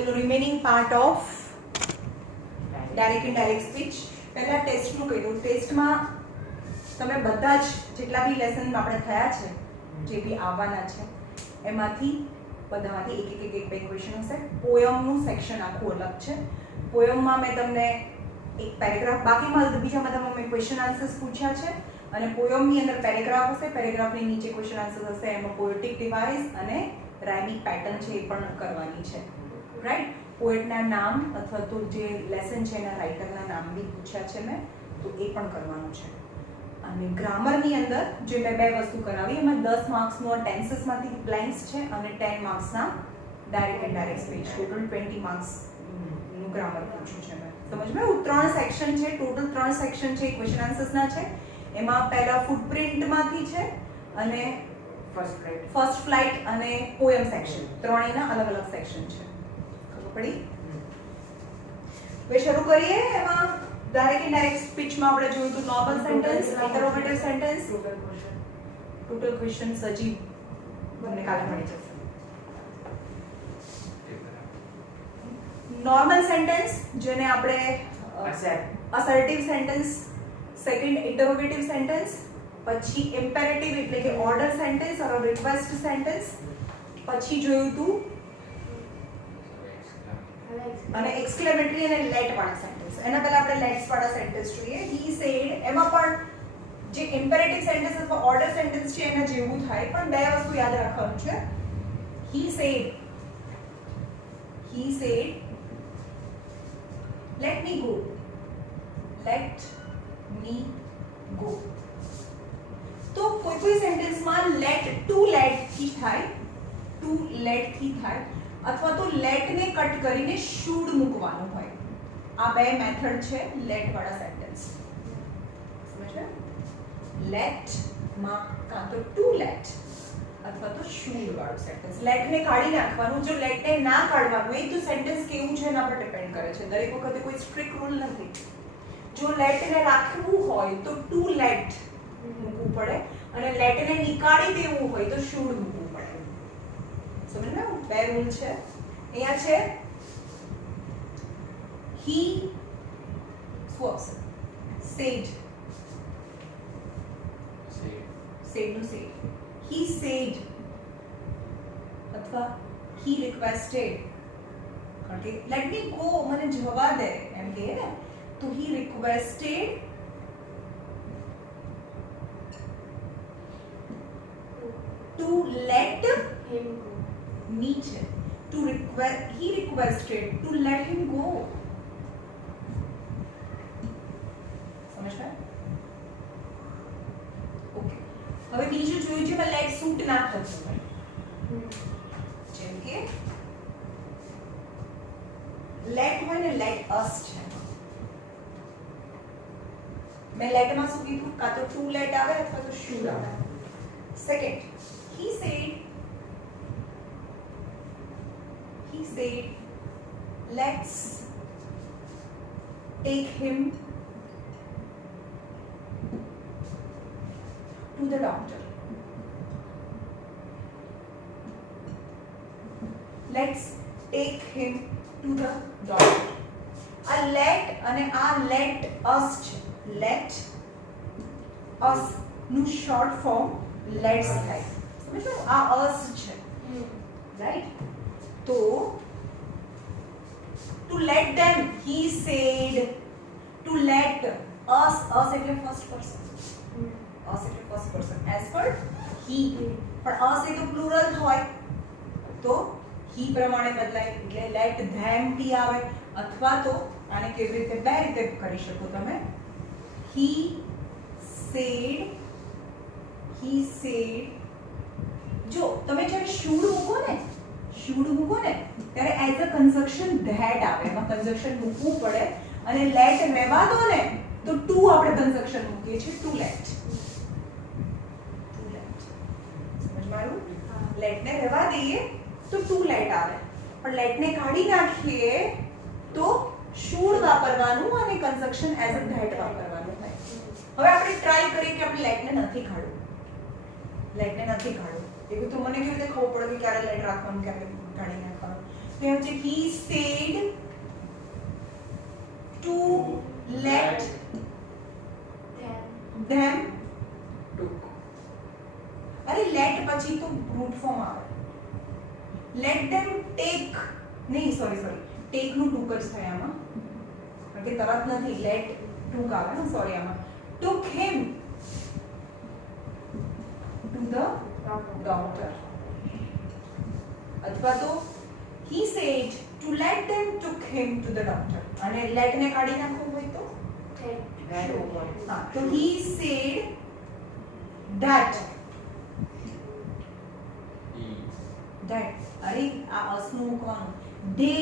ચલો remaining part of direct indirect speech. પહેલા ટેસ્ટનું કહી દઉં. ટેસ્ટમાં તમે બધા જ જેટલા બી લેસન આપણે થયા છે, જે બી આવવાના છે, એમાંથી બધામાંથી એક બે ક્વેશ્ચન હશે. પોયમનું સેક્શન આખું અલગ છે. પોયમમાં મેં તમને એક પેરેગ્રાફ, બાકીમાં બીજામાં તમે મેં ક્વેશ્ચન આન્સર્સ પૂછ્યા છે, અને પોયમની અંદર પેરેગ્રાફ હશે, પેરેગ્રાફની નીચે ક્વેશ્ચન આન્સર્સ હશે. એમાં પોએટિક ડિવાઇસ અને રાઇમિંગ પેટર્ન છે એ પણ કરવાની છે, રાઈટ. પોએટના નામ અથવા તો જે લેસન છે એના રાઇટરના નામ બી પૂછ્યા છે મેં, તો એ પણ કરવાનું છે. અને ગ્રામરની અંદર જે મેં બે વસ્તુ કરાવી, એમાં 10 માર્ક્સનો ટેન્સીસમાંથી બ્લેન્ક્સ છે અને 10 માર્ક્સના ડાયરેક્ટ ઇનડાયરેક્ટ સ્પીચ. ટોટલ 20 માર્ક્સનું ગ્રામર પૂછ્યું છે મેં. સમજમાં? 3 સેક્શન છે, ટોટલ 3 સેક્શન છે, ક્વેશ્ચન આન્સર્સના છે. એમાં પહેલા ફૂટપ્રિન્ટમાંથી છે અને ફર્સ્ટ ફ્લાઇટ અને પોયમ સેક્શન, ત્રણેયના અલગ અલગ સેક્શન છે. ખબર પડી? હવે શરૂ કરીએ. એમાં ડાયરેક્ટ ઇનડાયરેક્ટ સ્પીચમાં આપણે જોયું હતું normal sentence, interrogative sentence, total questions હજી તમને કાલે મળી જશે. નોર્મલ સેન્ટેન્સ જેને આપણે assertive sentence, second interrogative sentence, પછી ઇમ્પેરેટિવ એટલે કે order sentence or request sentence, પછી જોયું હતું અને એક્સક્લેમેટરી અને લેટ વાળા સેન્ટેન્સ. એના પહેલા આપણે લેટ્સ વાળા સેન્ટેન્સ જોઈએ. હી સેડ, એમાં પણ જે ઇમ્પેરેટિવ સેન્ટેન્સ અથવા ઓર્ડર સેન્ટેન્સ છે એના જેવું થાય, પણ બે વસ્તુ યાદ રાખવાનું છે. He said let me go, let me go. તો કોઈ સેન્ટેન્સમાં let to let થી થાય, to let થી થાય, અથવા તો let ને કટ કરીને should મૂકવાનું હોય. આ બે મેથડ છે let વાળા સેન્ટેન્સ. સમજ્યા? let માં કાં તો to let અથવા તો should વાળું સેન્ટેન્સ. let ને કાઢી નાખવાનું. જો let ને ના કાઢવાનું હોય તો સેન્ટેન્સ કેવું છે એના પર ડિપેન્ડ કરે છે. દરેક વખતે કોઈ સ્ટ્રિક્ટ રૂલ નથી. જો let ને રાખવું હોય તો to let મૂકવું પડે, અને let ને નીકાળી દેવું હોય તો should મૂકવું પડે. સમજ્યા? બે રૂલ છે. અહીંયા છે he said નું said, he said અથવા he requested. કારણ કે let me go મને જવા દે એમ કહે ને, તો he requested to let him go. me છે to request, he requested to let him go. સમજ્યા? ઓકે. હવે બીજું જોયું છે લેટ સૂટ ના થતું હોય. જેમ કે લેટ હોય ને, લેટ અસ છે. મેં લેટ માં શું કીધું? કાં તો ટુ લેટ આવે અથવા તો શુડ આવે. Second, he said let's take him to the doctor. Let's take him to the doctor. આ let અને આ let us છે. let us નું શોર્ટ ફોર્મ let's થાય. સમજો? આ us છે, રાઈટ? તો to let them, he said to let us એટલે ફર્સ્ટ પર્સન, us એટલે first person as per he. પણ us એ તો પ્લુરલ હોય તો he પ્રમાણે બદલાય, એટલે let them થી આવે. અથવા તો આને કેવી રીતે બે રીતે કરી શકો તમે. he said જો તમે જ્યારે should મૂકો ને ત્યારે એઝ અ કન્જક્શન ધેટ આવે. એમાં કન્જક્શન મૂકવું પડે, અને લેટ રહેવા દો ને તો ટુ આપણે કન્જક્શન મૂકીએ છીએ, ટુ લેટ. સમજવાનું? લેટ ને રહેવા દઈએ તો ટુ લેટ આવે, પણ લેટ ને કાઢી નાખીએ તો શુડ વાપરવાનું અને કન્જક્શન એઝ અ ધેટ વાપરવાનું થાય. હવે આપણે ટ્રાય કરીએ કે આપણે લેટ ને નથી કાઢવું. એવું તો મને કેવી રીતે ખબર પડે કે ક્યારે લેટ રાખવાનું, ક્યારે કાઢી નાખવાનું? તો એ છે he said to let them took અરે let પછી તો રૂટ ફોર્મ આવે let them take નહીં સોરી take નું took જ થાય આમાં કારણ કે તરત નથી let took આવે ને સોરી આમાં took him to the doctor અથવા તો he said to let them took him to the doctor અને let ને કાઢી નાખવું હોય તો હા તો he said that that અરે આ અસ નું મૂકવાનું they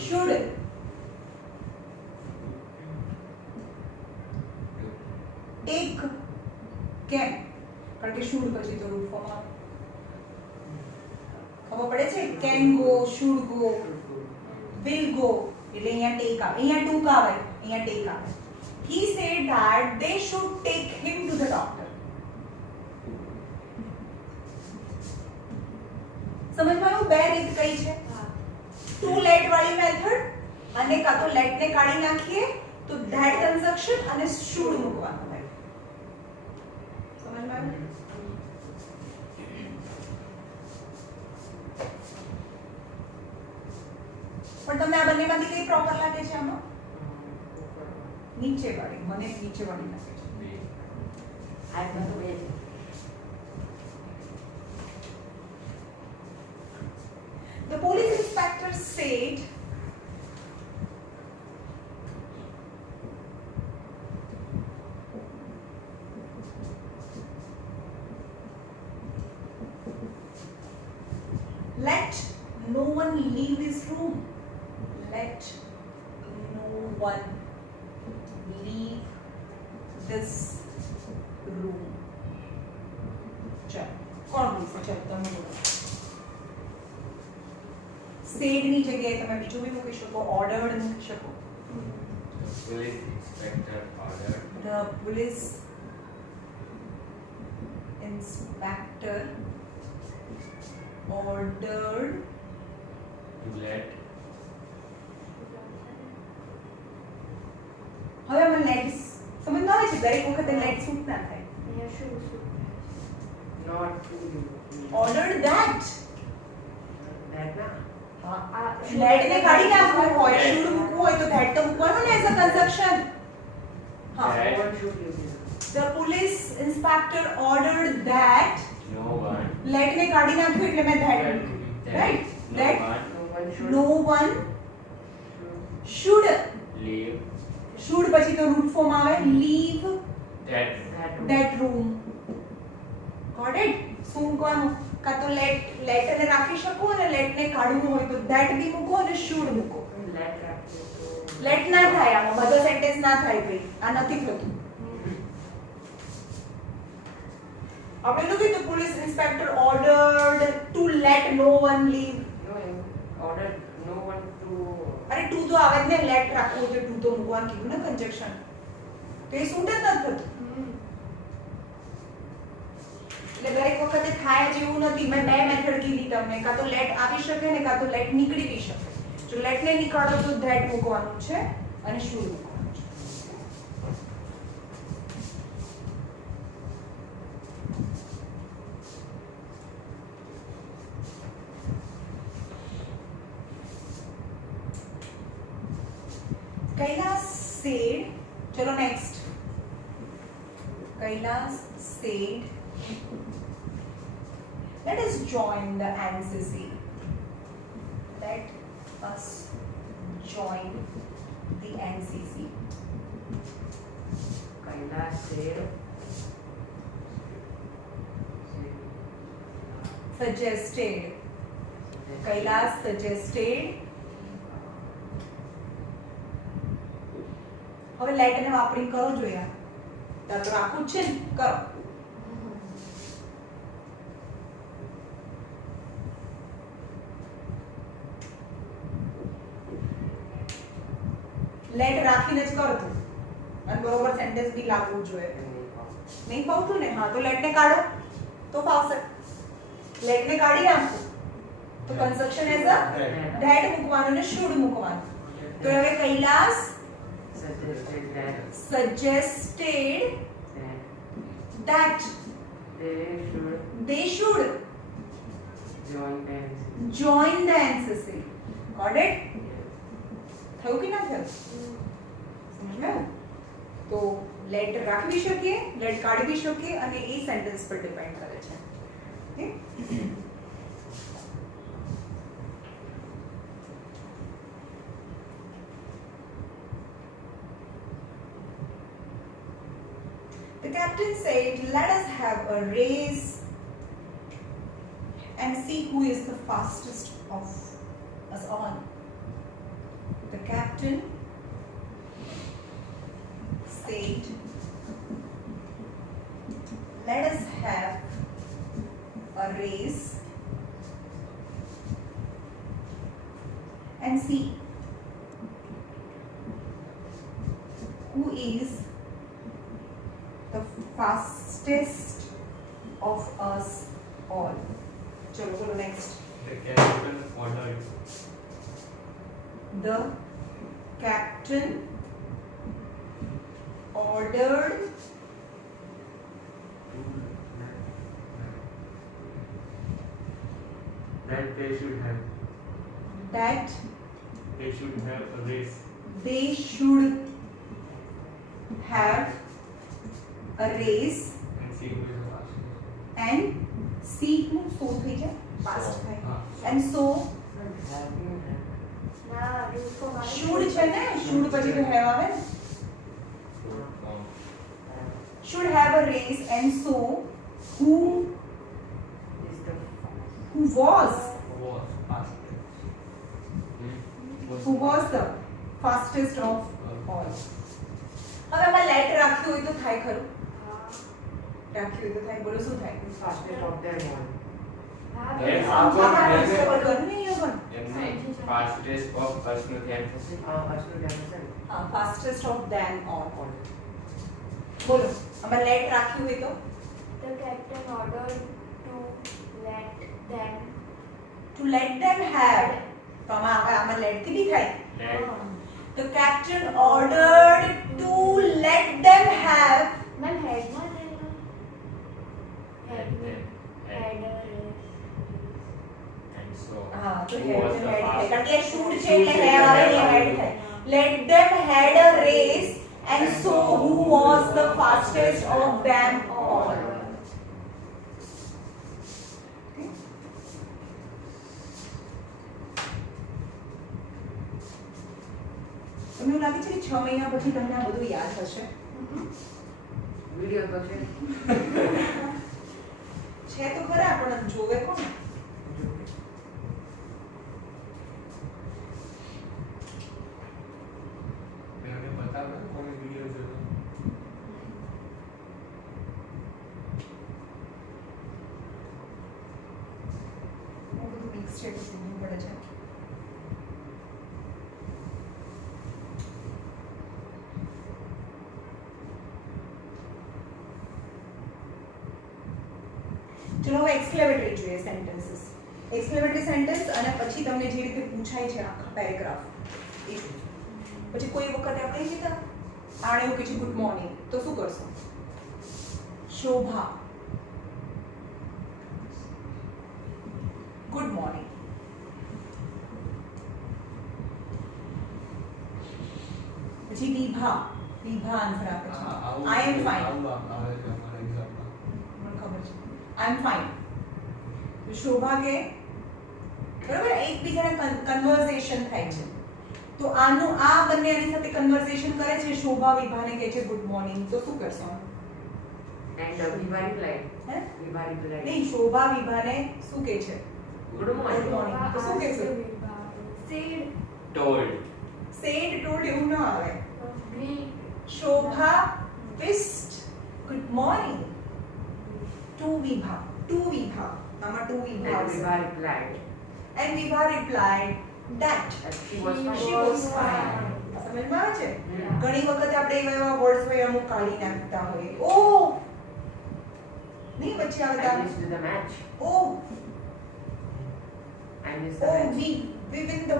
should take કેમ કારણ કે should પછી તો રૂટ ફોર્મ આવે ખબર પડે છે can go should go will go એટલે અહીંયા take આવે અહીંયા took આવે અહીંયા take આવે he said that they should take him to the doctor સમજવાનું બે રીત કઈ છે ટુ લેટ વાળી મેથડ અને કાં તો લેટ ને કાઢી નાખીએ તો ધેટ કન્જંક્શન અને શુડ મૂકવાનું હોય સમજવાનું પણ તમને આ બંનેમાંથી કઈ પ્રોપર લાગે છે આમાં નીચે વાળી મને નીચે વાળી લાગે છે આ બધું એ The police inspector said let no one leave this room. Let no one leave this room. चल कौन बोल चल तुम बोलो said ની જગ્યાએ તમે બીજું બી મૂકી શકો ordered મૂકી શકો Police inspector ordered the police inspector ordered to let હવે મને લેટ સમજમાં આવે છે દરેક વખતે લેટ સૂટ ના થાય not to you ordered that that na let ને કાઢી નાખવું હોય શુડ મૂકવું હોય તો ધેટ તો મૂકવાનું ને એઝ અ કન્જંક્શન હા That. what should you do the police inspector ordered that no one let ને કાઢી નાખ્યું એટલે મેં that right no that one no one should no one should leave should પછી તો રૂટ ફોર્મ આવે leave that that room got it શું મૂકવાનું કાં તો let ને રાખી શકો અને let ને કાઢવું હોય તો that બી મૂકો અને should મૂકો let રાખીએ તો let ના થાય આમાં બધો સેન્ટેન્સ ના થાય ભાઈ આ નથી થતું આપણે તો કીધું police inspector ordered to let no one leave no order no one to અરે ટુ તો આવે જ ને let રાખવું તો ટુ તો મૂકવાનું કીધું ને કન્જંક્શન તો એ સૂટ જ નથી થતું એટલે દરેક વખતે થાય જેવું નથી મેં બે મેથડ કીધી તમને કાં તો લેટ આવી શકે ને કાં તો લેટ નીકળી બી શકે જો લેટ ને નીકાળો તો ધેટ મૂકવાનું છે અને શુડ મૂકવાનું છે Kailas said चलो next Kailas said let us join the NCC let us join the NCC Kailas said suggested Kailas suggested હવે લેટ ને વાપરી કરો જોઈએ ત્યાં તો રાખવું જ છે ને કરો લેટ રાખીને જ કરતું અને બરોબર સેન્ટેન્સ બી લાગવું જોઈએ નહીં ફાવતું ને હા તો લેટ ને કાઢો તો ફાવશે લેટ ને કાઢી નાખો તો કન્સ્ટ્રક્શન એઝ અ ધેટ મૂકવાનું ને શુડ મૂકવાનું. તો હવે Kailash suggested that suggested that they should they should join join the NCC. the NCC. Got it? થયું કે ના થયું? સમજાયું? તો લેટ રાખવી શકીએ, લેટ કાઢવી શકીએ અને એ સેન્ટેન્સ પર ડિપેન્ડ કરે છે. Okay? The captain said, "Let us have a race and see who is the fastest of us all." The captain said, "Let us have a race and see who is the fastest of us all." Chalo, go next. The captain ordered. The captain ordered That they should have that a race. they should have a race And see who is the fastest. and see who so થઈ જાય fast થાય and so should છે ને should પછી તો have આવે ને should have a race and so who Is the was was fastest. who was the fastest of all. હવે આમાં લેટ રાખ્યું હોય તો થાય ખરું? રાખ્યું હોય તો થાય, બોલો શું થાય? fastest of them all. Yes, આમાં constable કરવું નહીં એવું. એમને fastest of us નું ધ્યાન થશે. Personal dimension. હા, fastest of them all. બોલો આમાં લેટ રાખ્યું હોય તો The captain ordered to let them have તો આમાં લેટ થી બી થાય. Let The captain ordered to let them have Man had not let them have. had a And so હા તો who head was the થાય fastest? કારણ કે should છે Should એટલે છે have આવે એટલે એટલે have head થાય. Let them had a race and so who was the fastest of them all. તમને એવું લાગે છે કે 6 મહિના પછી તમને આ બધું યાદ હશે? Video તો છે. છે તો ખરા પણ જોવે કોણ? મને બતાવો ને કોને વિડિયો જોયો. બહુ બધું મિક્સ છે તો શોધવું પડે છે. ચલો હવે એક્સક્લેમેટરી જોઈએ સેન્ટેન્સીસ. એક્સક્લેમેટરી સેન્ટેન્સ અને પછી તમને જે રીતે પૂછાય છે આખા પેરેગ્રાફ એ જોજો. પછી કોઈ વખતે આપણે નહીં કહેતા આણે એવું કહે છે ગુડ મોર્નિંગ તો શું કરશો? શોભા ગુડ મોર્નિંગ. પછી વિભા આન્સર આપે છે આઈ એમ ફાઇન. આવે છે અમારા એક્ઝામમાં. મને ખબર છે આઈ એમ ફાઇન. શોભા કે બરાબર એકબીજાને કન્વર્સેશન થાય છે તો આનું આ બંને આની સાથે કન્વર્સેશન કરે છે. શોભા વિભાને કહે છે ગુડ મોર્નિંગ તો શું કરશો? And Viva replied. હે Viva replied. નહીં શોભા વિભાને શું કહે છે? Good morning. Good morning. તો શું કહેશો? said Told. સેડ ટોલ્ડ એવું ન આવે. greet શોભા wished good morning to વિભા. આમાં ટુ વિભા And આવશે. Viva replied And Viva replied that that she was she fine. was fine. સમજમાં આવે છે? Yeah. ઘણી વખત આપણે એવા વર્ડ્સ હોય અમુક કાઢી નાખતા હોય. ઓ નહીં પછી I આવતા missed the match. O I miss the Oh, match. we win the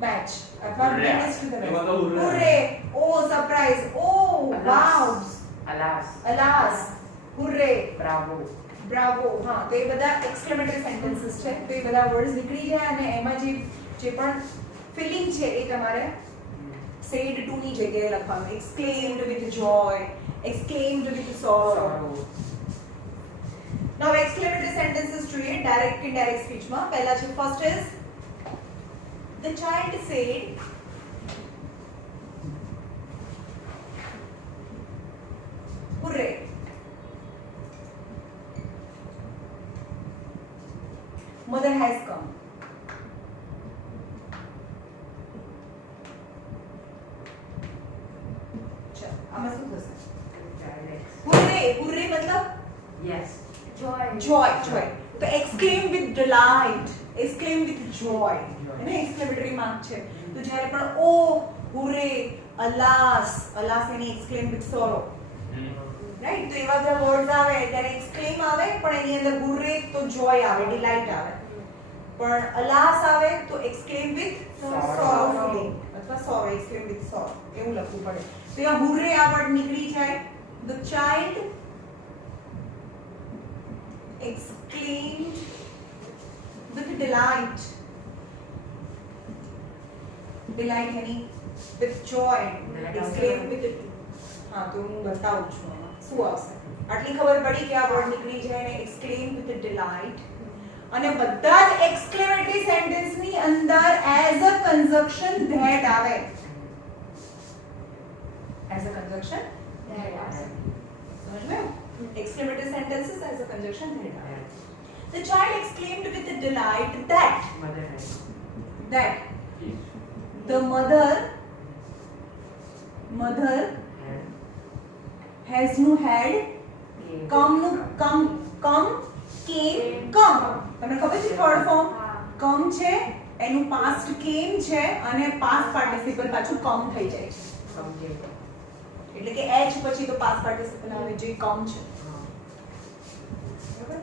match. Apart Hurrah. missed the એમાં તો match. hurrah. Hooray! Oh, surprise! Oh, wow! Alas. Alas! Hooray! Bravo. Bravo! હા તો એ બધા એક્સક્લેમેટરી સેન્ટેન્સીસ છે તો એ બધા વર્ડ્સ નીકળી જાય અને એમાં જે પણ ફિલિંગ છે એ તમારે said to ની જગ્યાએ લખવાનું. Exclaimed with joy, exclaimed with sorrow. Sorrow. Now exclamatory sentences જોઈએ direct indirect speech માં. પહેલા છે first is the child said hooray. Mother has come. ચલો આમાં શું થશે? Direct. hooray hooray મતલબ Yes. Joy. joy તો exclaim with delight, exclaim with joy Joy. એને exclamatory mark છે તો જ્યારે પણ ઓ hooray alas alas એને exclaim with sorrow રાઈટ તો એવા બધા વર્ડ્સ આવે ત્યારે exclaim આવે પણ એની અંદર hooray તો joy આવે delight આવે પણ alas આવે તો exclaim with sorrowfully અથવા sorrow exclaim with sorrow એવું લખવું પડે તો આ hooray આ વર્ડ નીકળી જાય the child exclaimed with delight. Delight यानी with joy. Exclaimed with हाँ तो હું બતાવું છું આમાં શું આવશે આટલી ખબર પડી કે આ વર્ડ નીકળી જાય અને exclaimed with delight અને બધા જ exclamatory sentence ની અંદર as a conjunction that આવે as a conjunction that આવે સમજ में exclamatory sentences as a conjunction that આવે the child exclaimed with delight that Mother has. the mother Had. has no had Came. come came come તમને ખબર છે third form હા. come છે એનું past came છે અને past participle પાછું come થઈ જાય છે Come came. એટલે કે h પછી તો past participle આવે જે come છે हाँ. બરાબર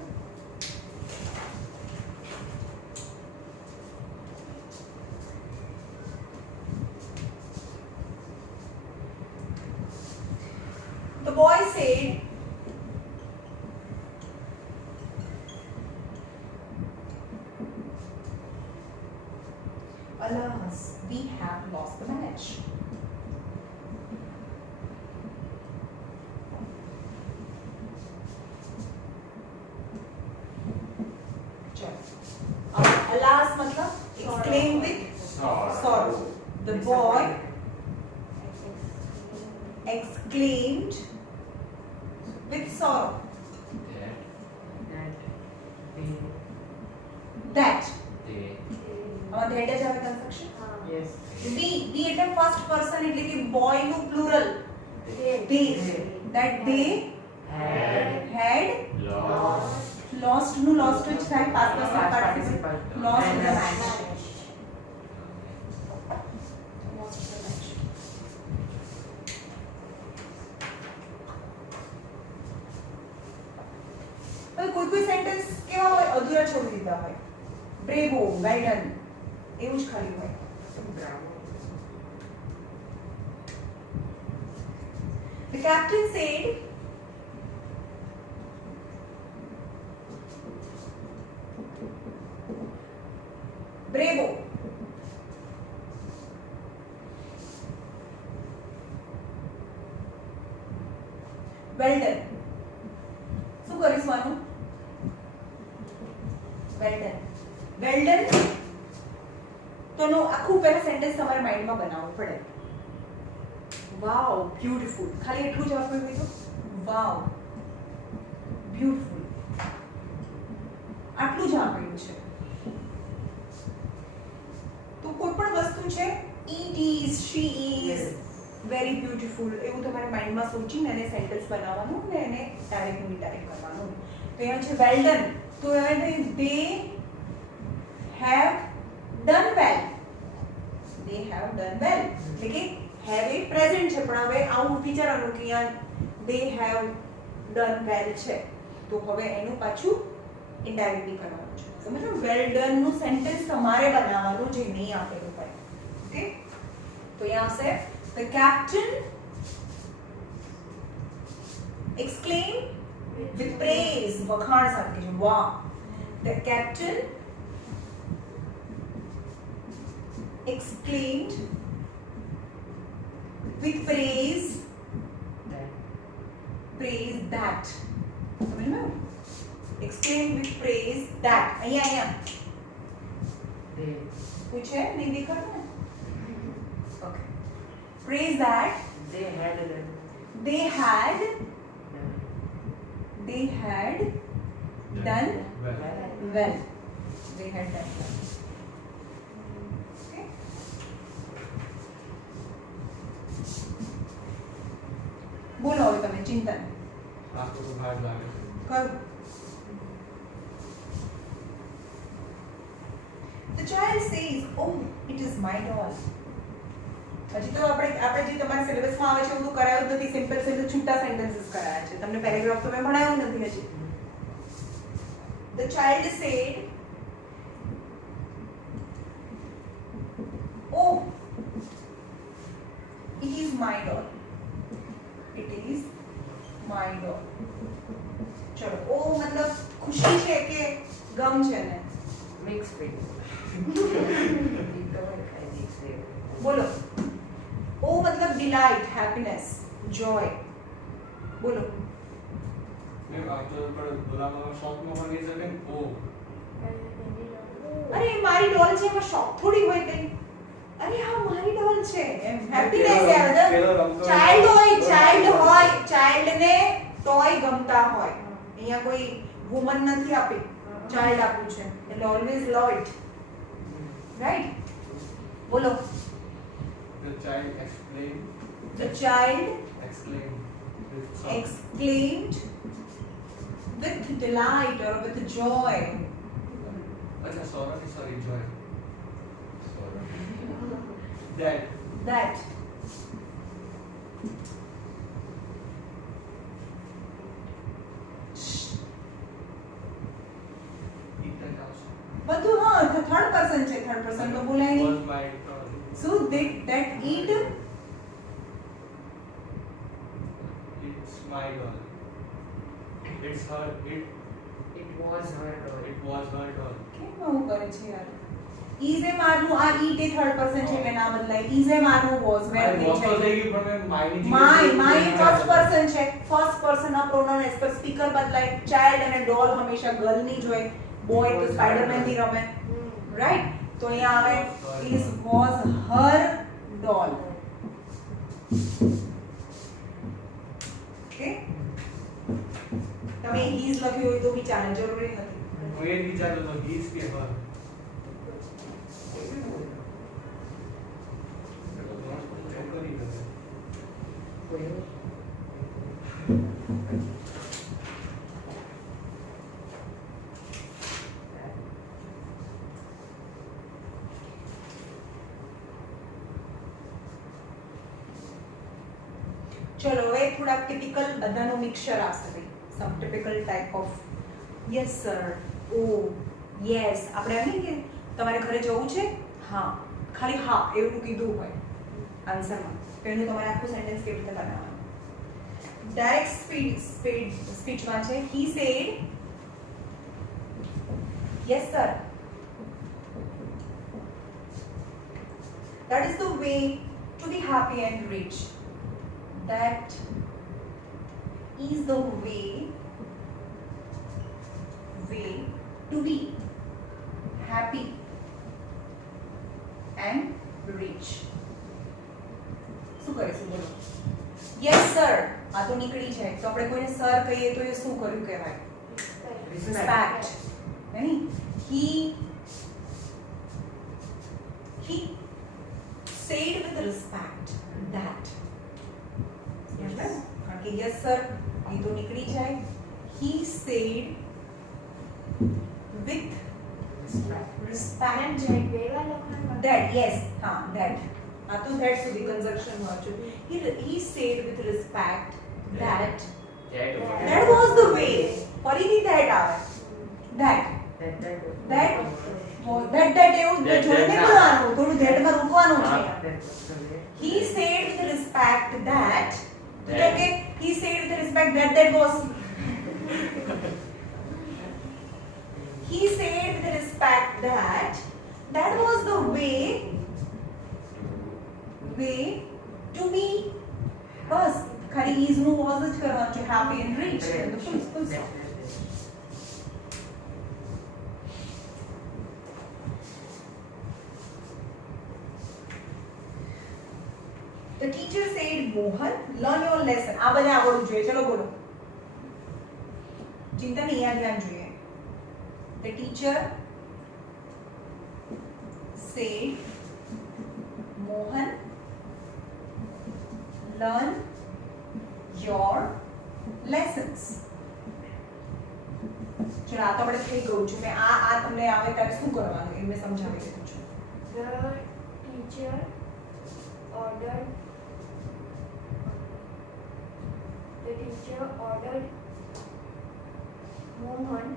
The boy said, alas, we have lost the match. चलो alas मतलब exclaim with sorrow. The boy exclaimed with sorrow that આમાં that જ આવે construction હા. Yes. we એટલે first person એટલે કે boy નું plural they that they had lost નું lost which થાય past perfect participle lost the match lost the match હવે કોઈ સેન્ટેન્સ કેવા હોય અધૂરા છોડી દીધા હોય બ્રેવો વેલ ડન એવું જ ખાલી હોય Bravo. The captain said, "Bravo." Well done. શું કરીશું આનું? Well done. Well done. તો એનું આખું પહેલા સેન્ટેન્સ તમારા માઇન્ડમાં બનાવવું પડે. વાવ બ્યુટીફુલ ખાલી એટલું જ આપ્યું હોય તો વાવ બ્યુટીફુલ આટલું જ આપ્યું છે તો કોઈ પણ વસ્તુ છે it is she is very beautiful એવું તમારે માઇન્ડમાં સોચીને એને સેન્ટેન્સ બનાવવાનું ને એને ડાયરેક્ટ ઇનડાયરેક્ટ કરવાનું તો અહીંયા છે વેલ ડન તો હવે they have done well they have done well એટલે કે have એ પ્રેઝન્ટ છે પણ હવે આવું વિચારવાનું કે યાર they have done well છે તો હવે એનું પાછું ઇનડાયરેક્ટલી કરવાનું છે. સમજો? વેલ ડન નું સેન્ટેન્સ તમારે બનાવવાનું જે નહીં આપેલું હોય. ઓકે, તો અહીંયા આવશે the captain exclaim with praise. વખાણ સાથે કહેજો. વાહ. The captain exclaimed with praise that. સમજ્યું? exclaimed with praise that. અહીંયા They પૂછે નહીં દેખાડું ને. Okay. Praise that they had they had done Well. well. They had done well. Okay. બોલો હવે તમે ચિંતન આખો તો ભાગ લાગે છે. કર. The child says, "Oh, it is my doll." હજી તો આપણે જે તમારા સિલેબસમાં આવે છે એવું તો કરાયું જ નથી. સિમ્પલ સિમ્પલ છૂટા સેન્ટેન્સીસ કરાયા છે. તમને પેરેગ્રાફ તો મેં ભણાવ્યું નથી હજી. The child said, "Oh, it is my doll. It is my doll." ચલો, ઓ મતલબ ખુશી છે કે ગમ છે ને? mixed feelings. બોલો. ઓ મતલબ ડિલાઇટ, હેપીનેસ, જોય. બોલો. મેં આ તો પણ બોલાવવામાં શોખમાં પણ કહી શકે ને. ઓ અરે મારી ડોલ છે, એમાં શોખ થોડી હોય કઈ. અરે હા મારી ડોલ છે એમ હેપીનેસ યાર. ચાઇલ્ડ હોય, ચાઇલ્ડ ને ટોય ગમતા હોય. અહીંયા કોઈ વુમન નથી આપી, ચાઇલ્ડ આપ્યું છે એટલે ઓલવેઝ લવ ઇટ. રાઈટ? બોલો. The child exclaimed The child with some exclaimed with delight or with joy. अच्छा sorry joy That બધું હા થર્ડ પર્સન છે. થર્ડ પર્સન તો બોલાય નહીં. was my doll. So that eat It's my doll. It's her. It was her doll. It was her doll. કેમ આવું કરે છે યાર? is એ મારનું આ eat એ થર્ડ પર્સન છે એટલે ના બદલાય. is એ મારનું was where I થી was તો છે. થઈ ગયું પણ મેં my ફર્સ્ટ પર્સન છે. ફર્સ્ટ પર્સન ના પ્રોનાઉન એઝ પર સ્પીકર બદલાય. ચાઇલ્ડ અને ડોલ હંમેશા ગર્લ ની જ હોય. બોય તો સ્પાઈડરમેન થી રમે. રાઈટ? તો અહીંયા આવે is was her doll. Okay, તમે is લખ્યું હોય તો બી ચાલે, જરૂરી નથી. હું એ જ વિચારતો હતો he's કે her. check કરી દે. ચલો હવે થોડા ટિપિકલ બધાનું મિક્સચર આવશે ભાઈ. Some typical type of yes sir, ઓ યસ. આપણે એમ નહીં કે તમારે ઘરે જવું છે, હા, ખાલી હા એવું કીધું હોય આન્સરમાં તો એનું તમારે આખું સેન્ટેન્સ કેવી રીતે બનાવવાનું. ડાયરેક્ટ સ્પીચમાં છે he said yes sir. That is the way to be happy and rich. That is the way to be happy and rich. શું કરીશું બોલો? Yes sir. આ તો નીકળી જાય તો આપણે કોઈને સર કહીએ તો એ શું કર્યું કહેવાય? રિસ્પેક્ટ. નહીં? he said with respect that. કારણ કે યસ સર એ તો નીકળી જાય. he said with respect that. yes, હા, that. આ તો that સુધી કન્જક્શન વાંચો. he said with respect that That was the way. ફરીથી that આવે. that that એવું જોઈને ના. બોલવાનું, થોડું that માં રૂકવાનું છે. that was the way. He said with respect that, That. okay, he said with respect that was he said with respect that was the way to be. બસ ખાલી is નું was જ કરવાનું છે, happy and rich. full stop. The teacher said, Mohan, learn your lesson. આ બધા આવડવું જોઈએ. ચલો બોલો. ચિંતા નહીં, યાદ ધ્યાન જોઈએ. The teacher said, Mohan, learn your lessons. ચલો આ તો આપણે થઈ ગયું છે. મેં આ તમને આવે ત્યારે શું કરવાનું એ મેં સમજાવી દીધું છે. The teacher ordered Mohan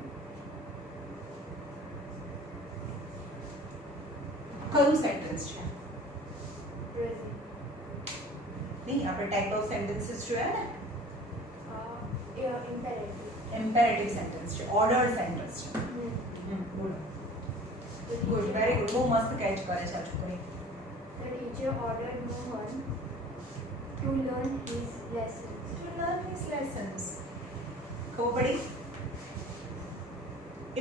કયું સેન્ટેન્સ છે? present. નહીં, આપણે ટાઈપ ઓફ સેન્ટેન્સીસ જોયા ને. Imperative. ઇમ્પેરેટિવ સેન્ટેન્સ છે, ઓર્ડર્ડ સેન્ટેન્સ છે. બોલો. The good, teacher- very good. બહુ મસ્ત કેચ કરે છે આ છોકરી. The teacher ordered Mohan to learn his lessons. To learn his lessons. ખબર પડી?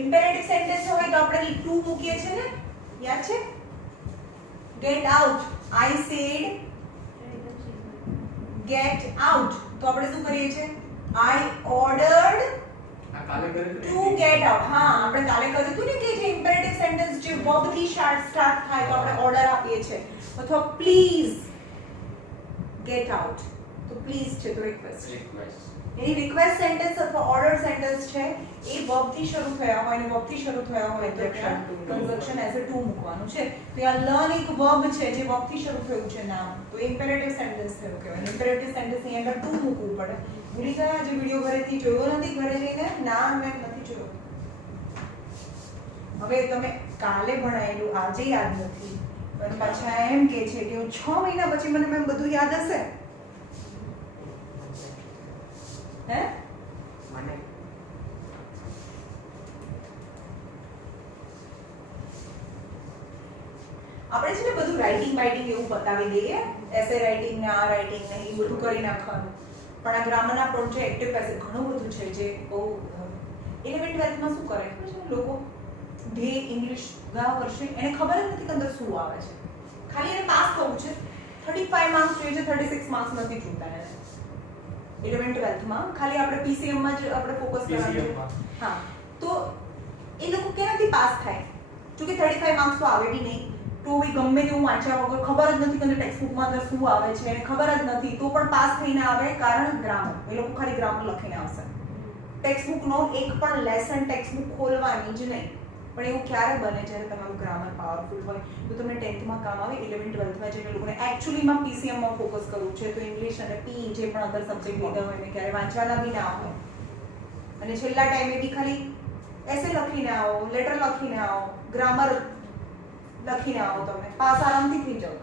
ઇમ્પેરેટિવ સેન્ટેન્સ હોય તો આપણે ટુ મૂકીએ છીએ ને, યાદ છે? Get out. I said get out. તો આપણે શું કરીએ છીએ? I ordered આ કાલે કર્યું હતું to ને? get out. હા, આપણે કાલે કર્યું હતું ને કે જે ઇમ્પેરેટિવ સેન્ટેન્સ જે verb થી સ્ટાર્ટ થાય તો આપણે ઓર્ડર આપીએ છીએ. અથવા પ્લીઝ get out. તો પ્લીઝ છે તો રિક્વેસ્ટ. Request. એની રિક્વેસ્ટ સેન્ટેન્સ અથવા ઓર્ડર સેન્ટેન્સ છે એ verb થી શરૂ થયા હોય અને verb થી શરૂ થયા હોય તો Conjunction to. Conjunction as a to મૂકવાનું છે. તો આ લર્ન એક verb છે જે verb થી શરૂ થયું છે નામ, તો ઇમ્પેરેટિવ સેન્ટેન્સ થયું કહેવાય. ઇમ્પેરેટિવ સેન્ટેન્સ ની અંદર ટુ મૂકવું પડે. ભૂલી ગયા જે વિડિયો ઘરેથી જોયો નથી, ઘરે જઈને ના મેં નથી જોયો. હવે તમે કાલે ભણાયેલું આજે યાદ નથી પણ પાછા એમ કે છે કે હું 6 મહિના પછી મને મેમ બધું યાદ હશે. હે? મને આપણે છે ને બધું રાઇટિંગ એવું બતાવી દઈએ, એસે રાઇટિંગ ને આ રાઇટિંગ ને એ બધું કરી નાખવાનું. પણ આ ગ્રામરના પણ છે એક્ટિવ પેસિવ ઘણું બધું છે જે બહુ 11th 12th માં શું કરે ખબર છે લોકો ધે ઇંગ્લિશ ગયા વર્ષે એને ખબર જ નથી કે અંદર શું આવે છે. ખાલી એને પાસ થવું છે. 35 માર્ક્સ જોઈએ છે, 36 માર્ક્સ નથી જોતા એને. 11th 12th માં ખાલી આપણે PCM માં જ આપણે ફોકસ કરવાનું PCM છે. માં. હા, તો એ લોકો કેનાથી પાસ થાય? જો કે 35 માર્ક્સ તો આવે બી નહીં. તો એ ગમે તેવું વાંચ્યા વગર ખબર જ નથી કે અંદર ટેક્સ્ટ બુકમાં અંદર શું આવે છે એને ખબર જ નથી તો પણ પાસ થઈને આવે, કારણ ગ્રામર. એ લોકો ખાલી ગ્રામર લખીને આવશે. ટેક્સ્ટ બુકનો એક પણ લેસન ટેક્સ્ટ બુક ખોલવાની જ નહીં. પણ એવું ક્યારે બને જ્યારે તમારું ગ્રામર પાવરફુલ હોય તો તમને 10th માં કામ આવે. 11th 12th માં જે લોકોને એકચ્યુઅલીમાં PCM માં ફોકસ કરવું છે તો ઇંગ્લિશ અને PE જે પણ અધર સબ્જેક્ટ લીધા હોય એને ક્યારે વાંચવાના બી ના હોય અને છેલ્લા ટાઈમે બી ખાલી એસે લખીને આવો, લેટર લખીને આવો, ગ્રામર લખીને આવો, તમે પાસ આરામથી થઈ જાવ.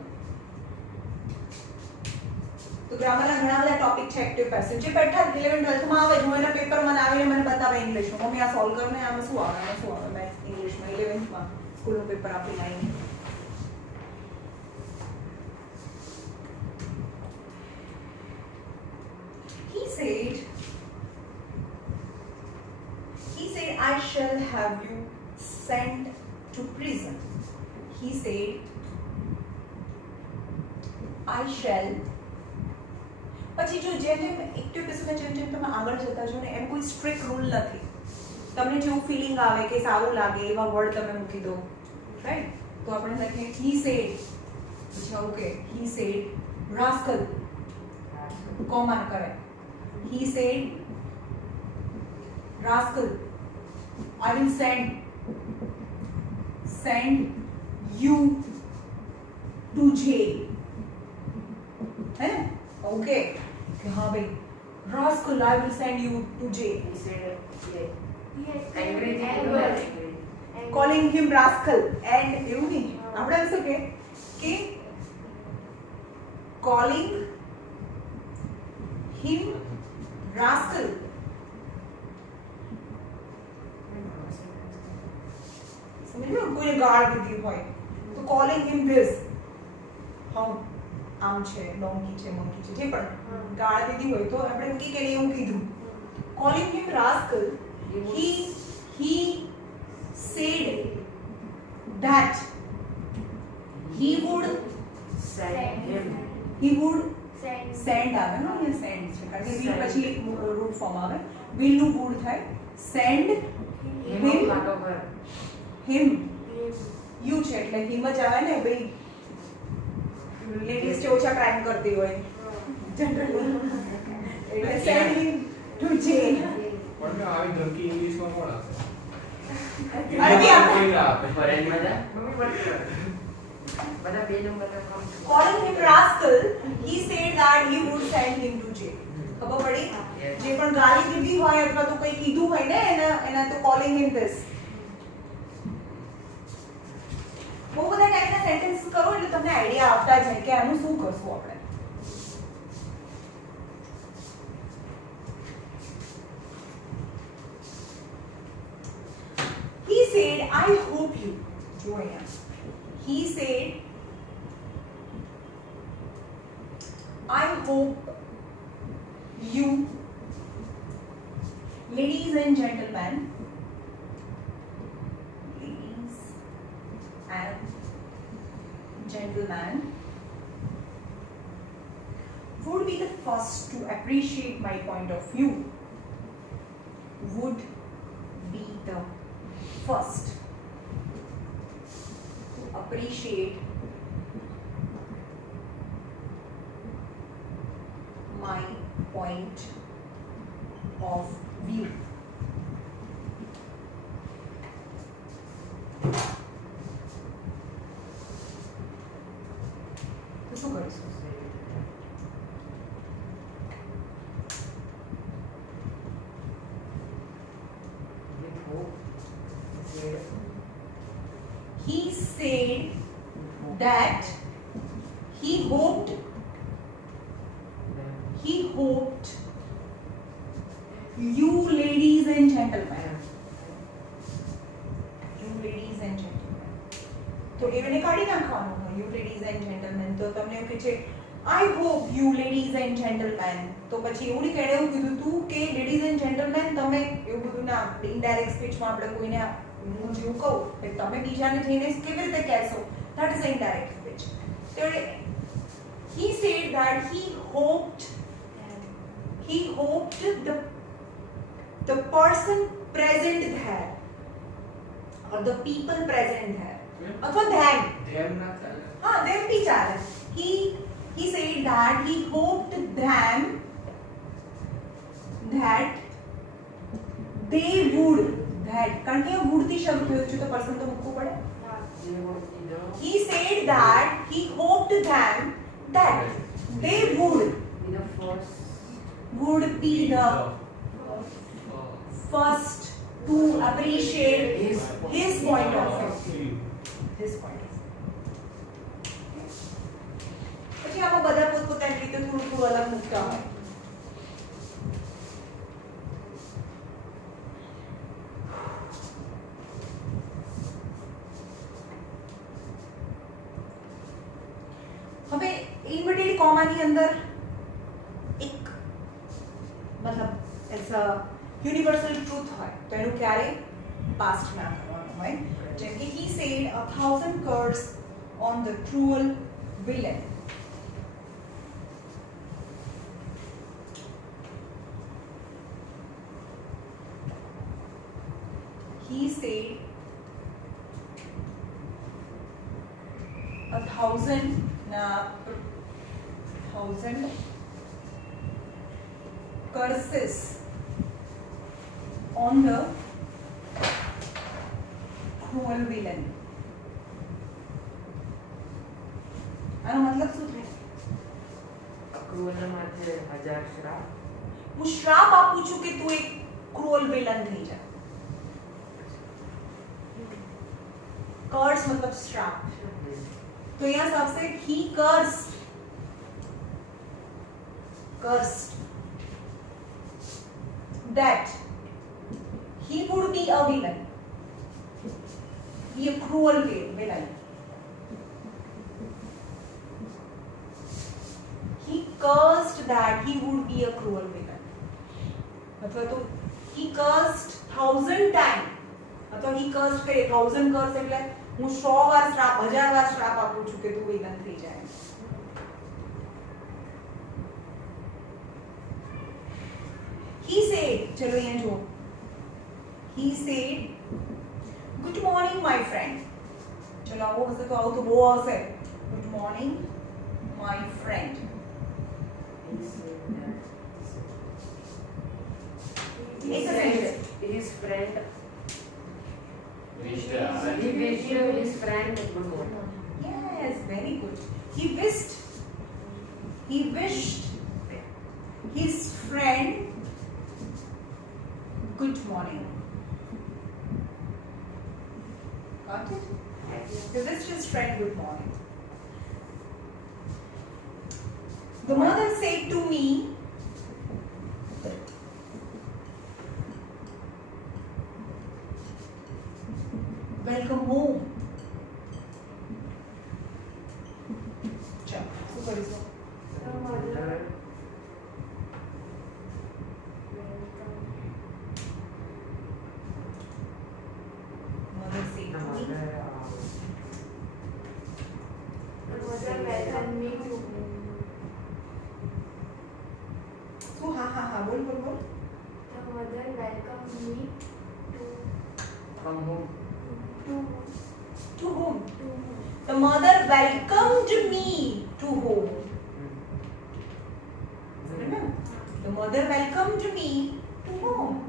તો ગ્રામરના ઘણા બધા ટોપિક છે એક્ટિવ પેસિવ જે બેઠા 11th 12th માં આવે. હું એના પેપર મને આવીને મને બતાવે ઇંગ્લિશમાં, મમ્મી આ સોલ્વ કરને, આમાં શું આવે, આમાં શું આવે. મેં ઇંગ્લિશમાં 11th માં સ્કૂલનું પેપર આપીને આવીને he said I shall have you sent to prison. He said I shall. પછી જો જેમ જેમ એક્ટિવ પેસિવમાં જેમ જેમ તમે આગળ જતા જો ને એમ કોઈ સ્ટ્રિક્ટ રૂલ નથી. તમને જેવું ફિલિંગ આવે કે સારું લાગે એવા વર્ડ તમે મૂકી દો, રાઈટ? તો આપણે લખીએ he said, પછી okay he said rascal comma કરે. he said rascal I will send you to jail. है ना? Okay. कि हाँ भाई rascal I will send you to jail. he said He has Angry been થી angry. angry. Calling him rascal and એવું નહીં આપણે એમ શું કે કોલિંગ હિમ રાસ્કલ સમજો કોઈને ગાળ દીધી હોય તો કોલિંગ હિમ ધીસ હા આમ છે ડોંકી છે મંકી છે જે પણ ગાળ દીધી હોય તો આપણે એમ કે એવું કીધું કોલિંગ હિમ rascal he said that he would send આવે ને અહીંયા send છે કારણ કે will પછી એક રૂટ ફોર્મ આવે will નું would થાય send him you છે એટલે him જ આવે ને ભાઈ લેડીઝ જે ઓછા ક્રાઇમ કરતી હોય જનરલી એટલે send him to jail પણ મેં આવી ધમકી ઇંગ્લિશમાં કોણ આપે અરબી આપે કોઈ ના આપે ફોરેનમાં જા બધા બે નંબર ના કામ calling him rascal he said that he would send him to jail ખબર પડી જે પણ ગાલી દીધી હોય અથવા તો કંઈ કીધું હોય ને એના તો calling him this બહુ બધા ટાઈપના સેન્ટેન્સ કરો એટલે તમને આઈડિયા આવતા જાય કે આનું શું કરશું આપણે he said I hope you જો અહીંયા he said I hope you ladies and gentlemen would be the first to appreciate my point of view would be the first to appreciate my point of view. તો શું કરીશું he said that he hoped you ladies and gentlemen તો એને કાઢી નાખવાનું હોય you ladies and gentlemen તો તમને એવું કહે છે I hope you ladies and gentlemen તો પછી એવું નહીં કહેવું કીધું તું કે ladies and gentlemen તમે એવું બધું ના ઇનડાયરેક્ટ સ્પીચમાં આપણે કોઈને હું જેવું કહું કે તમે બીજાને જઈને કેવી રીતે કહેશો that is indirect speech તો he said that he hoped the person present there or the people present there અથવા them ના ચાલે हाँ them भी चाले he said that he hoped them that they would that કારણ કે would થી શરૂ થયું છે તો person તો મૂકવું પડે he said that he hoped them that they would be the first to appreciate his point of view his point of view પછી આમાં બધા પોતપોતાની રીતે થોડું થોડું અલગ મૂકતા હોય હવે ઇન્વર્ટેડ કોમાની અંદર એક મતલબ એઝ અ યુનિવર્સલ ટ્રુથ હોય તો એનું ક્યારે પાસ્ટમાં કરવાનું હોય જેમ કે he said 1,000 curse on the cruel villain he said 1,000 curses on the cruel villain આનો મતલબ શું થાય ક્રૂઅલના માથે 1000 શ્રાપ હું શ્રાપ આપું છું કે તું એક ક્રૂઅલ વિલન થઈ જા कर्स मतलब श्राप. तो यहाँ सबसे he cursed that he would be a villain. Be a cruel villain. He cursed that he would be a cruel villain. मतलब तो he cursed 1,000 times. मतलब he cursed करे 1,000 curse એટલે હું 100 વાર શ્રાપ 1000 વાર શ્રાપ આપું છું કે તું વિલન થઈ જાય. He said, चलो यहाँ जो he said, good morning my friend. चलो आओ हंसे तो आओ तो वो हंसे. Good morning my friend. एक second. His friend. wished He wished his friend good morning. Yes, very good. He wished his friend good morning. Got it? He wished his friend good morning. The mother said to me, welcome home. चल, શું કરીશું? The mother Mother said to me, welcomed me to શું? હા હા હા, બોલ બોલ બોલ. the mother welcomed me Come home. To whom? to The mother welcomed me to home. Remember? The mother welcomed me to home.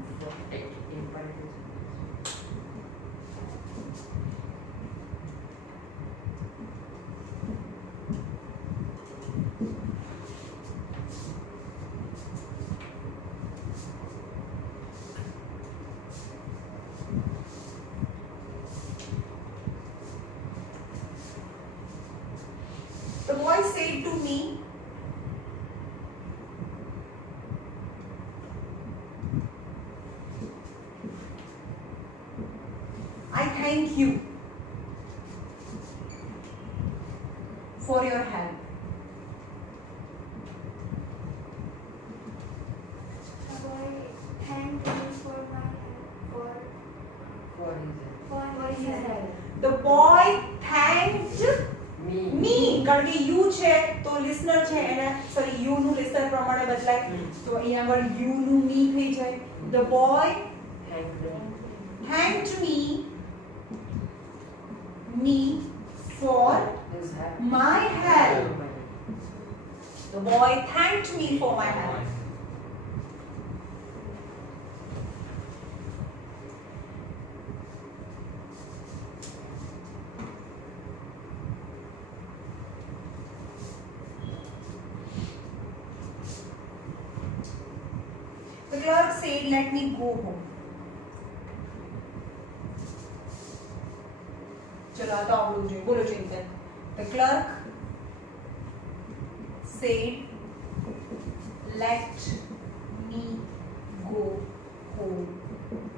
The boy said to me, I thank you for your help. the boy thanked me for my for his help. The boy thanked Me. કારણ કે you છે તો listener છે એને sorry you નું listener પ્રમાણે બદલાય તો અહીંયા આગળ you નું me થઈ જાય. The boy thanked me for my help. The boy thanked me for my help. The clerk said, let me go home. चलो आता आवड़ू જોઈએ બોલો ચિંતન. The clerk said, let me go home.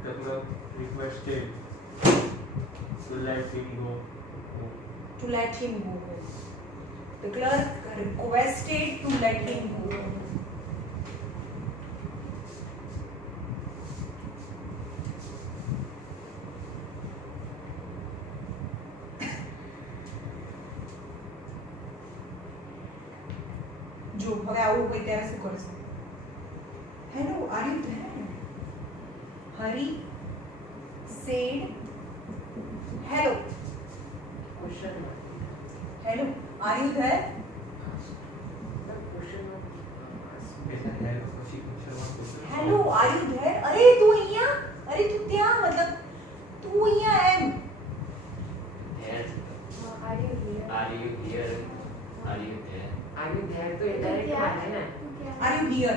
The clerk requested to let him go home. To let him go home. The clerk requested to let him go home. જો હવે આવું હોય ત્યારે શું કરશું? Hello, are you there? Hari said hello. Hello, are you there? Hello, are you there? અરે તું અહીંયા? અરે તું ત્યાં? મતલબ તું અહીંયા એમ. Are you here? Are you there? तो तू indirect क्या बात है ना. Are you hear?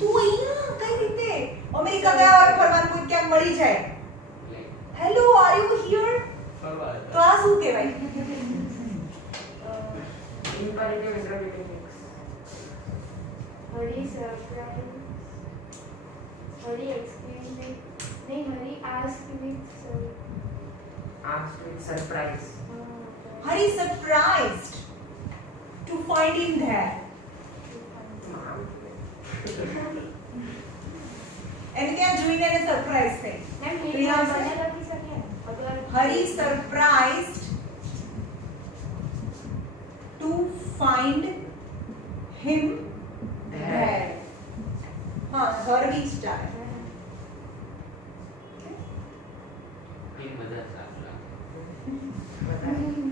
તું અહીંયા કઈ રીતે? અમેરિકા ગયા હોય ફરવાનું કોઈ ક્યાંક મળી જાય. હેલો આર યુ હિયર ફરવા તો આ શું કહેવાય Imperative interrogative mix. Hari surprised. Hari explained with. नहीं Hari asked with. Sorry. Asked with surprise. Hari surprised to find him there. Mom. એને ત્યાં જોઈને એને સરપ્રાઈઝ થઈ मैम ये प्रिया से? बने लगी सके मतलब Hari surprised to find him there. हाँ her भी स्टार है ये मजा साफ बताइए.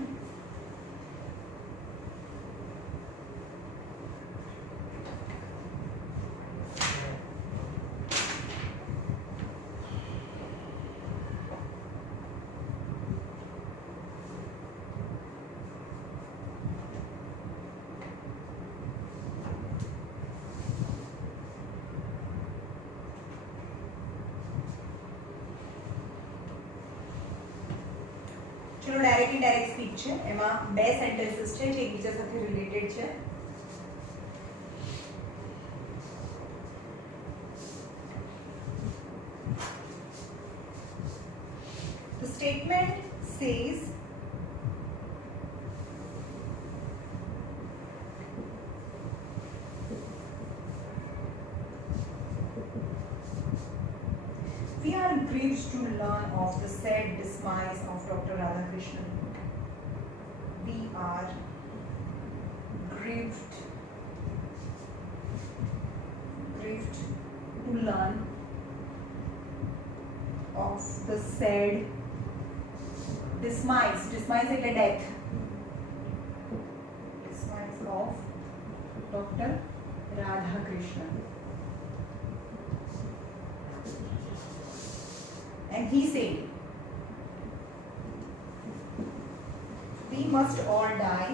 ચલો ડાયરેક્ટ ઇનડાયરેક્ટ સ્પીચ છે એમાં બે સેન્ટેન્સીસ છે જે એકબીજા સાથે રિલેટેડ છે The statement says we are grieved to learn of the sad demise of Dr. Radhakrishnan. We are grieved to learn of the sad demise એટલે death demise of Dr. Radhakrishnan. And he said, we must all die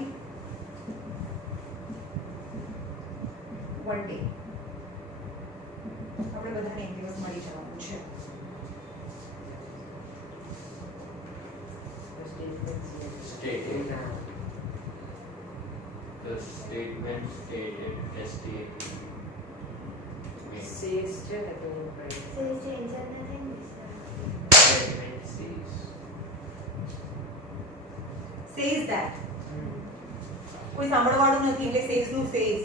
one day. આપણે બધાને એક દિવસ મરી જવાનું છે. The statement says. Stated. Now. The statement stated STA. Says છે ને તો હું કહીશ. से चेंजर में नहीं Statement says. Says that. કોઈ સાંભળવાળું નથી એટલે says નું says.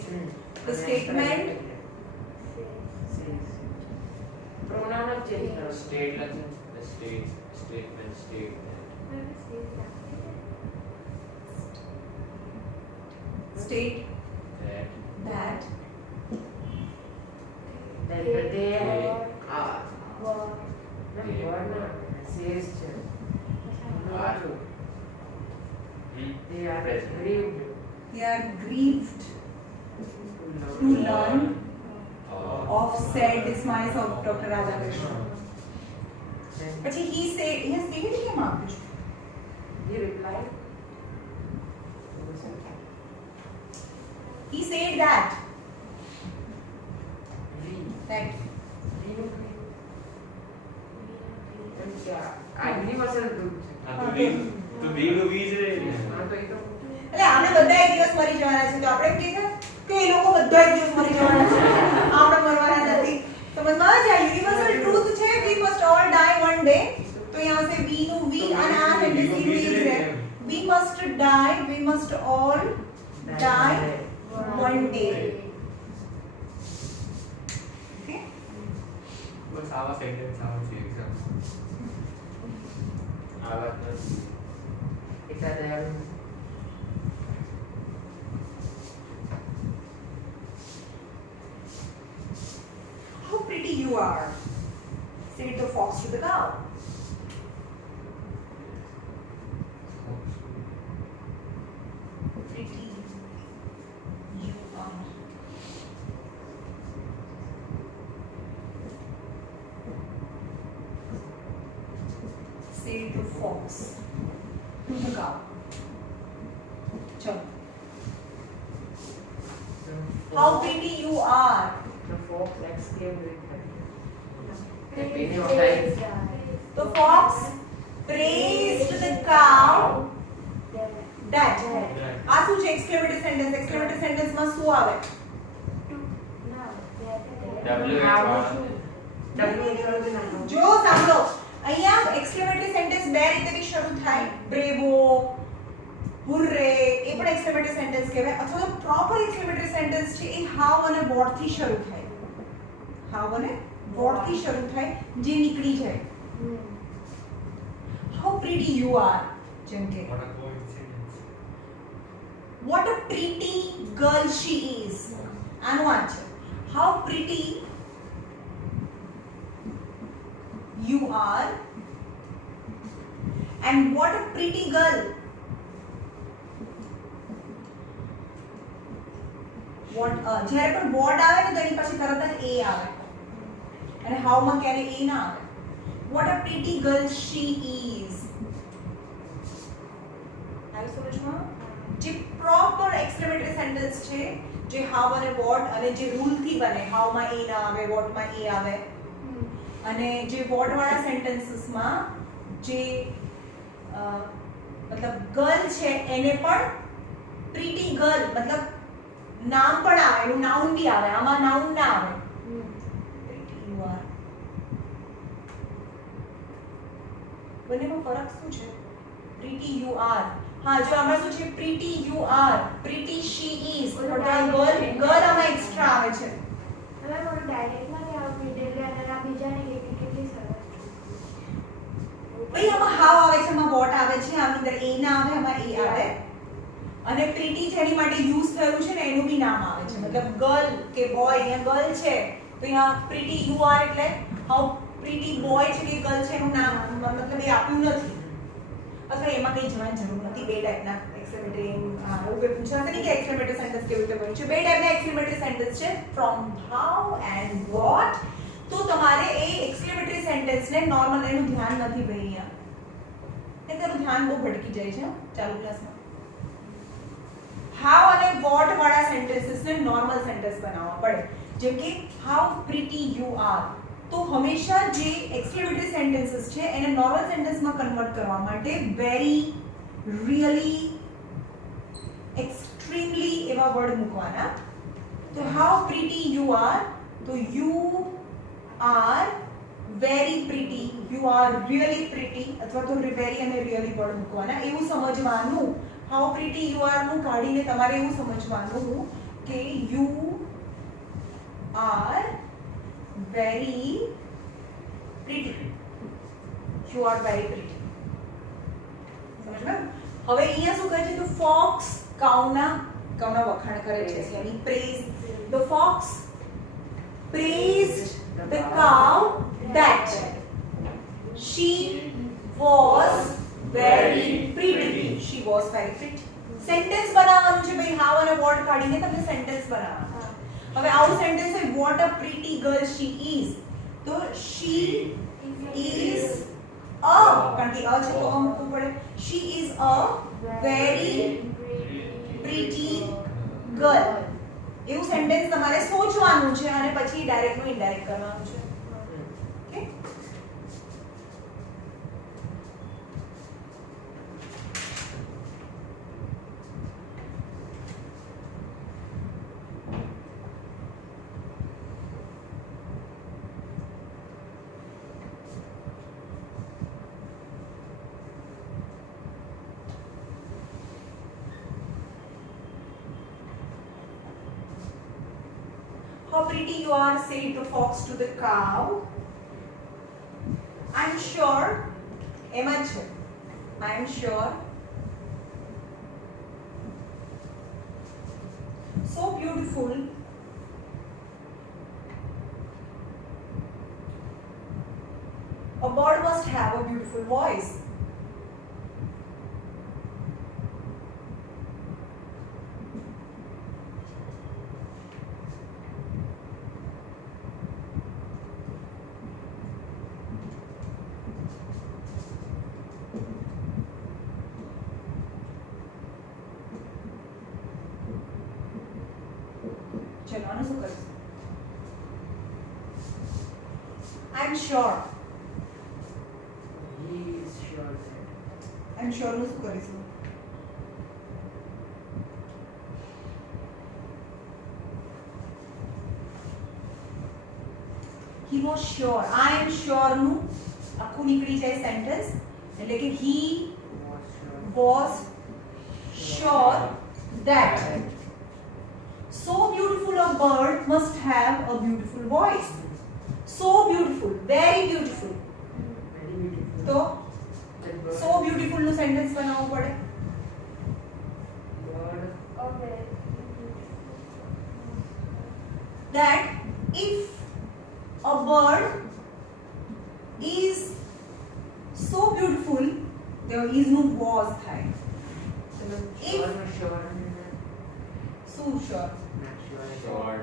The statement says. Pronoun of change કરો. State લખો. The statement state. state That that That They they are- are. ના, word ના. Says છે. are They are present. grieved they are grieved to learn of sad demise of Dr. Radhakrishnan. પછી he said he has stated કેમ આપ્યું છે? He replied. He said that We. that We નું grief. એમ કે આ universal truth છે. આ તો વી તો વી નું વી જ રહે ને. હા તો એ તો એટલે આમે બધા એક દિવસ મરી જવાના છે તો આપણે એમ કહીએ કે એ લોકો બધા એક દિવસ મરી જવાના છે આપણે મરવાના નથી સમજમાં આવે છે આ યુનિવર્સલ ટ્રુથ છે we must all die one day તો यहाँ से we નું we અને આ સેન્ટેન્સ વી વી જ છે રહે. we must die we must all die one day okay બસ આવા સેન્ટેન્સ આવે છે એક્ઝામ આ વાત નથી. એટલા દયાળુ. how pretty you are said the fox to the cow pretty you are said the fox to the cow. Chalo. How pretty you are. The fox exclaimed with her. Praise Any of that? The fox praised the cow that. That. આ શું છે? Exclamatory sentence. Exclamatory સેન્ટેન્સમાં શું આવે? જો સાંભળો, અહીંયા exclamatory sentence બે રીતે બી શરૂ થાય. બ્રેવો, હુર્રે, એ પણ એક્સક્લેમેટરી સેન્ટેન્સ કહેવાય. અથવા તો પ્રોપર એક્સક્લેમેટરી સેન્ટેન્સ છે એ હાઉ અને વોટ થી શરૂ થાય. હાઉ અને વોટ થી શરૂ થાય, જે નીકળી જાય. હાઉ પ્રીટી યુ આર, જેમ કે What a coincidence. what a pretty girl she is. આનો આ છે. how pretty you are and what a pretty girl. જ્યારે પણ what આવે ને તો એની પછી તરત જ a આવે અને how માં ક્યારે a ના આવે. what a pretty girl she is. આવી સમજમાં? જે પ્રોપર એક્સક્લેમેટરી સેન્ટેન્સ છે, જે હાઉ અને વોટ અને જે રૂલ થી બને, હાઉ માં એ ના આવે, વોટ માં એ આવે, અને જે વોટ વાળા સેન્ટેન્સીસમાં જે મતલબ ગર્લ છે એને પણ પ્રીટી ગર્લ મતલબ નામ પણ આવે, એનું નાઉન બી આવે. આમાં નાઉન ના આવે. Pretty you are. બંનેમાં ફરક શું છે? Pretty you are. હા, જો આમાં શું છે? Pretty you are, pretty she is. Girl આમાં એક્સ્ટ્રા આવે છે. હવે મને ડાયરેક્ટ માં આવતી એટલે અને આ બીજાની કેટલી સરસ. ભાઈ આમાં હાવ આવે છે, આમાં વોટ આવે છે, આની અંદર એ ના આવે, આમાં એ આવે. અને પ્રીટી જેની માટે યુઝ થયું છે ને એનું બી નામ આવે છે. મતલબ ગર્લ કે બોય, અહીંયા ગર્લ છે તો અહીંયા પ્રીટી યુ આર એટલે હાઉ પ્રીટી બોય છે કે ગર્લ છે એનું નામ મતલબ એ આપ્યું નથી. અથવા એમાં કઈ જવાની જરૂર નથી. બે ટાઈપના એક્સક્લેમેટરી એવું કોઈ પૂછાશે નહીં કે એક્સક્લેમેટરી સેન્ટેન્સ કેવી રીતે બન્યું છે. બે ટાઈપના એક્સક્લેમેટરી સેન્ટેન્સ છે, ફ્રોમ હાઉ એન્ડ વોટ. તો તમારે એ એક્સક્લેમેટરી સેન્ટેન્સને નોર્મલ એનું ધ્યાન નથી ભાઈ અહીંયા. તેનું ધ્યાન બહુ ભટકી જાય છે ચાલુ ક્લાસમાં. હાઉ અને વોટ વાળા સેન્ટેન્સીસને નોર્મલ સેન્ટેન્સ બનાવવા પડે. જેમ કે હાઉ પ્રીટી યુ આર. તો હંમેશા જે એક્સક્લેમેટરી સેન્ટેન્સીસ છે એને નોર્મલ સેન્ટેન્સમાં કન્વર્ટ કરવા માટે વેરી, રિયલી, એક્સ્ટ્રીમલી એવા વર્ડ મૂકવાના. તો હાઉ પ્રીટી યુ આર, તો you are very pretty, you are really pretty, અથવા તો વેરી અને રિયલી વર્ડ મૂકવાના. એવું સમજવાનું. હાઉ પ્રીટી યુ આર નું કાઢીને તમારે એવું સમજવાનું કે you are very pretty. You are very pretty. સમજ્યા? હવે અહીંયા શું કહે છે? તો fox કાઉના વખાણ કરે છે. યાની praise. The fox praised the cow that she was very pretty. She was very pretty. Sentence બનાવવાનું છે ભાઈ. હાઉ અને વોટ કાઢીને તમને સેન્ટેન્સ બનાવવાનું. હવે આવું સેન્ટેન્સ છે what a pretty girl she is. તો she is a, કારણ કે અ છે તો અ મૂકવું પડે. she is a very pretty girl. એવું સેન્ટેન્સ તમારે સોચવાનું છે અને પછી ડાયરેક્ટ નું ઇનડાયરેક્ટ કરવાનું છે. Okay? How pretty you are, said the fox to the cow. I'm sure, એમાં છે I'm sure, so beautiful, a bird must have a beautiful voice. ચલો આનું શું કરીશું? I'm sure. He is sure that am sure નું શું કરીશું? he was sure. I am sure નું આખું નીકળી જાય સેન્ટેન્સ, એટલે કે he was sure that so beautiful a bird must have a beautiful voice. So beautiful, very beautiful. તો so beautiful નું સેન્ટેન્સ બનાવવું પડે. Okay. That if a bird is so beautiful, there is no was થાય. શું sure? Sure.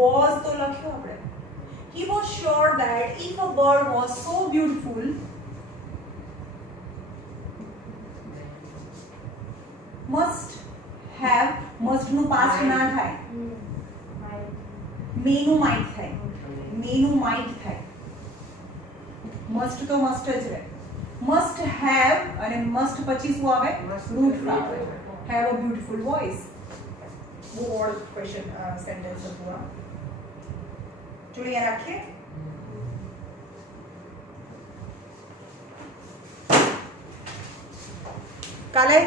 Was તો લખ્યો આપણે. He was sure that if a bird was so beautiful, must have, must નું past ના થાય, may નું might થાય, may નું might થાય. must તો must જ રહે. must have અને must પછી શું આવે? root આવે. have a beautiful voice. બહુ ઓડ ક્વેશ્ચન સેન્ટેન્સ હતું આ. જોડે રાખીએ. કાલે